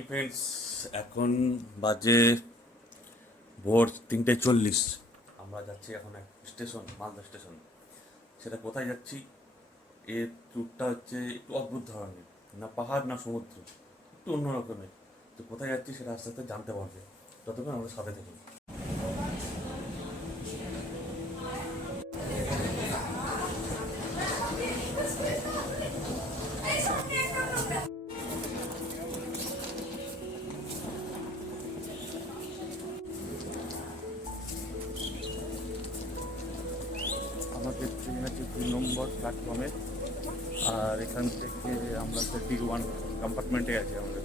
Morning friends, এখন বাজে ভোর 3:40। আমরা যাচ্ছি এখন এক স্টেশন, মালদা স্টেশন। সেটা কোথায় যাচ্ছি? এর ট্যুরটা হচ্ছে একটু অদ্ভুত ধরনের, না পাহাড় না সমুদ্র, একটু অন্য রকমের। তো কোথায় যাচ্ছি সেটা আস্তে আস্তে জানতে পারবে, ততক্ষণ আমাদের সাথে থাকুন। আমাদের ট্রেন আছে 2 নম্বর প্ল্যাটফর্মে, আর এখান থেকে আমরা 31 কম্পার্টমেন্টে আছি আমাদের।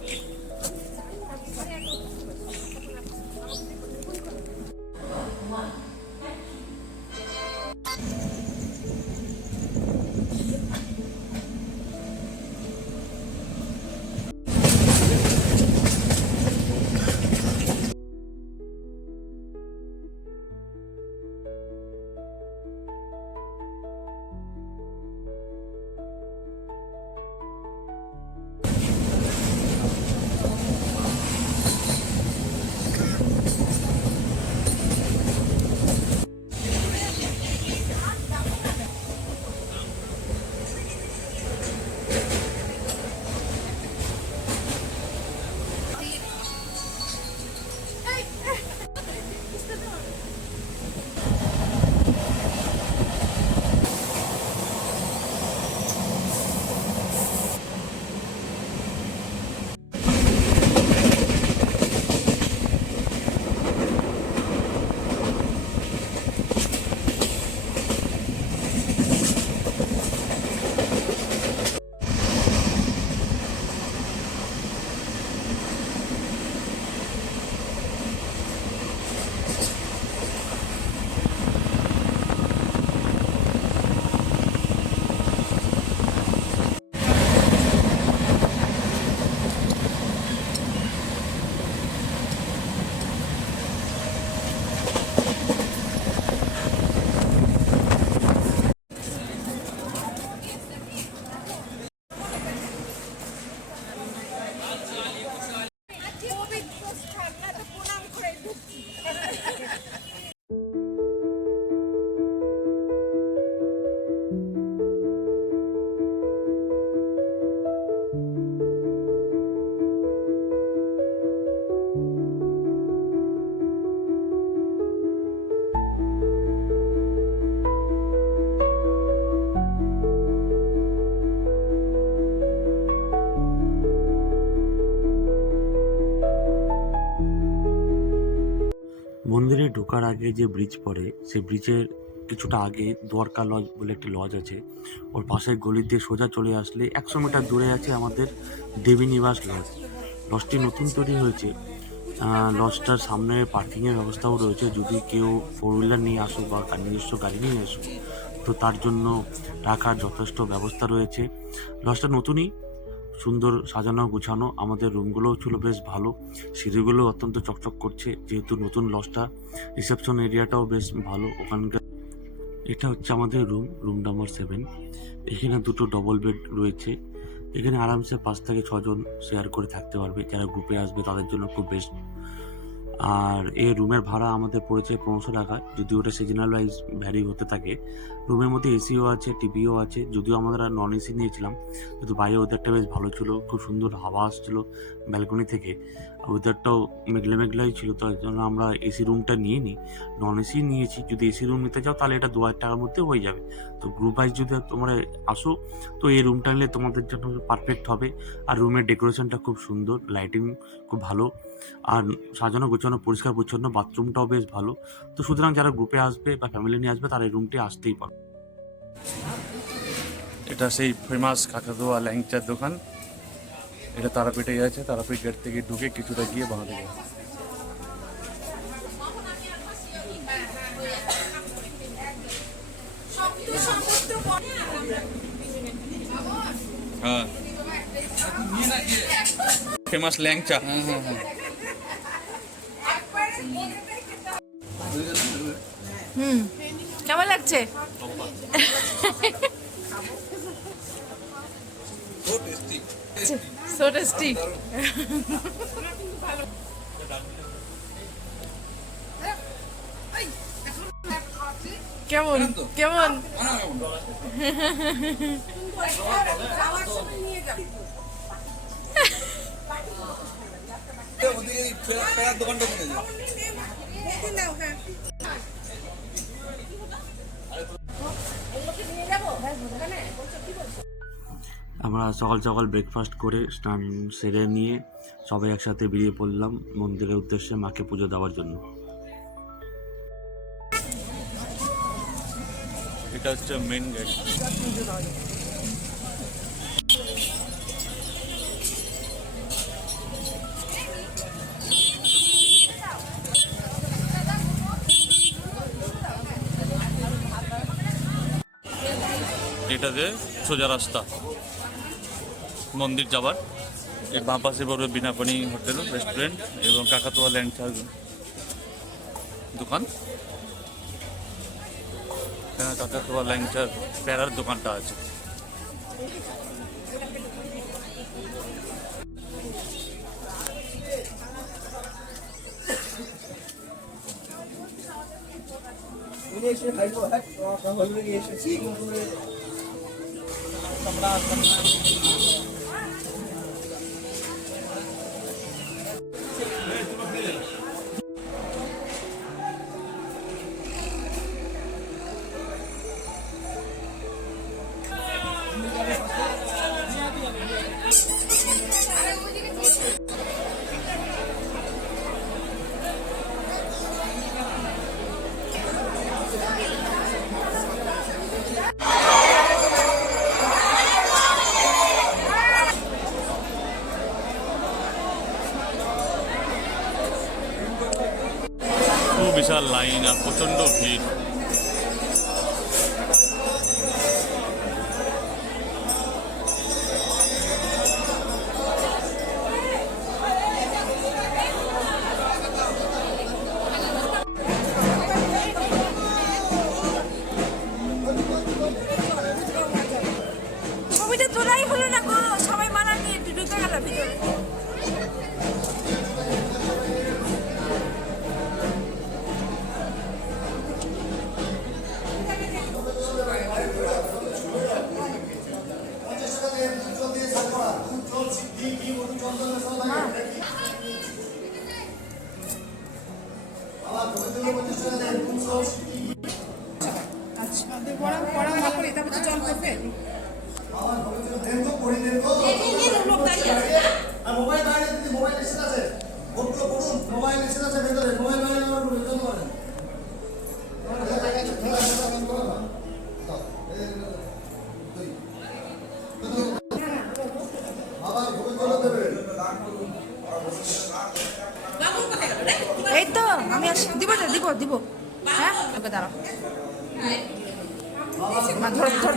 মন্দিরে ঢোকার আগে যে ব্রিজ পড়ে, সেই ব্রিজের কিছুটা আগে দ্বারকা লজ বলে একটি লজ আছে। ওর পাশের গলি দিয়ে সোজা চলে আসলে 100 মিটার দূরে আছে আমাদের দেবী নিবাস লজ। লজটি নতুন তৈরি হয়েছে। লজটার সামনে পার্কিংয়ের ব্যবস্থাও রয়েছে। যদি কেউ 4 হুইলার নিয়ে আসুক বা নিজস্ব গাড়ি নিয়ে আসুক, তো তার জন্য রাখার যথেষ্ট ব্যবস্থা রয়েছে। লজটা নতুনই, সুন্দর সাজানো গুছানো। আমাদের রুমগুলোও ছিল বেশ ভালো, সিঁড়িগুলো অত্যন্ত চকচক করছে যেহেতু নতুন লজটা। রিসেপশন এরিয়াটাও বেশ ভালো ওখানকার। এটা হচ্ছে আমাদের রুম নাম্বার 7। এখানে 2টো ডবল বেড রয়েছে। এখানে আরামসে 5 থেকে 6 জন শেয়ার করে থাকতে পারবে। যারা গ্রুপে আসবে তাদের জন্য খুব বেস্ট। আর এই রুমের ভাড়া আমাদের পড়েছে 1500 টাকা, যদিও ওটা সিজনাল ওয়াইজ ভ্যারি হতে থাকে। রুমের মধ্যে এসিও আছে, টিভিও আছে। যদিও আমরা নন এসি নিয়েছিলাম, কিন্তু বাইরে ওয়েদারটা বেশ ভালো ছিল, খুব সুন্দর হাওয়া আসছিল ব্যালকনি থেকে। ওয়েদারটাও মেঘলা মেঘলাই ছিল, তো এই জন্য আমরা এসি রুমটা নিয়ে নিই, নন এসি নিয়েছি। যদি এসি রুম নিতে চাও তাহলে এটা 2000 টাকার মধ্যে হয়ে যাবে। তো গ্রুপ ওয়াইজ যদি তোমরা আসো, তো এই রুমটা নিলে তোমাদের জন্য পারফেক্ট হবে। আর রুমের ডেকোরেশনটা খুব সুন্দর, লাইটিং খুব ভালো, আর সাজানো গোছানো, পরিষ্কার পরিচ্ছন্ন। বাথরুমটাও বেশ ভালো। তো সুতরাং যারা গ্রুপে আসবে বা ফ্যামিলি নিয়ে আসবে তারা এই রুমটি আসতেই পারে। এটা সেই ফেমাস কাকাতুয়া ল্যাংচার দোকান। এটা তারাপীঠে আছে। তারাপীঠ গেট থেকে ঢুকে কিছুটা গিয়ে বাঁ দিকে। হ্যাঁ, ফেমাস ল্যাংচা। কেমন লাগছে? So tasty. কেমন কেমন? আমরা সকাল সকাল ব্রেকফাস্ট করে স্নান সেরে নিয়ে সবাই একসাথে বেরিয়ে পড়লাম মন্দিরের উদ্দেশ্যে মাকে পুজো দেওয়ার জন্য। এটা হচ্ছে মেন গেট। এটাতে সোজা রাস্তা মন্দির যাবার। এর বাঁ পাশে পড়বে বিনাপানি হোটেল রেস্টুরেন্ট এবং কাকাতুয়া ল্যাংচার দোকান। এখানে কাকাতুয়া ল্যাংচার প্যারার দোকানটা আছে। বিশাল লাইন আর প্রচণ্ড ভিড়। ছবিটা তোলাই হলো না গো, সবাই মানা নিয়ে ঢুকে গেল ভিতরে। এই তো আমি দিব দিব দিব। হ্যাঁ ওকে দাঁড়াও, ধর ধর।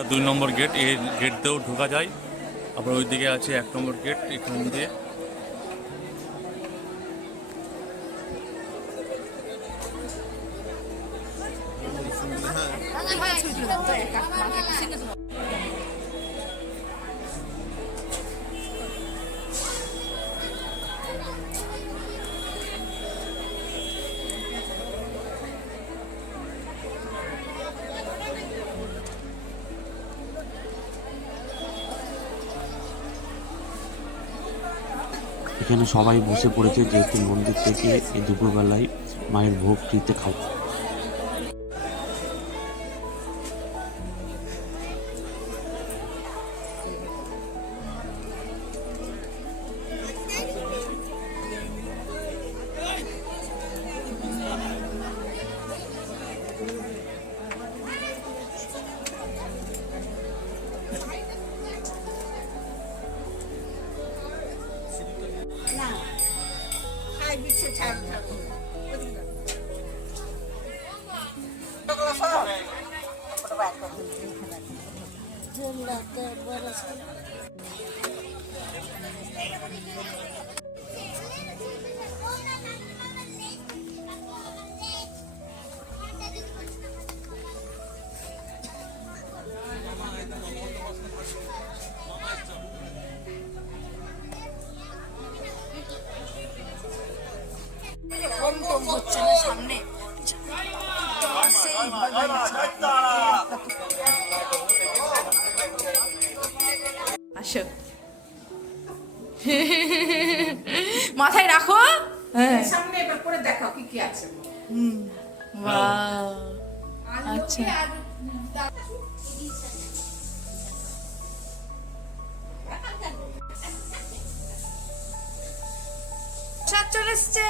এটা 2 নম্বর গেট। এই গেট দিয়েও ঢোকা যায়। আবার ওইদিকে আছে 1 নম্বর গেট, এখান দিয়ে। এখানে সবাই বসে পড়েছে যেহেতু মন্দির থেকে এই দুপুরবেলায় মায়ের ভোগ ফ্রিতে খাওয়া। আসো মাথায় রাখো। হ্যাঁ সামনে এবার করে দেখাও কি কি আছে। বাহ আচ্ছা চলে এসছে।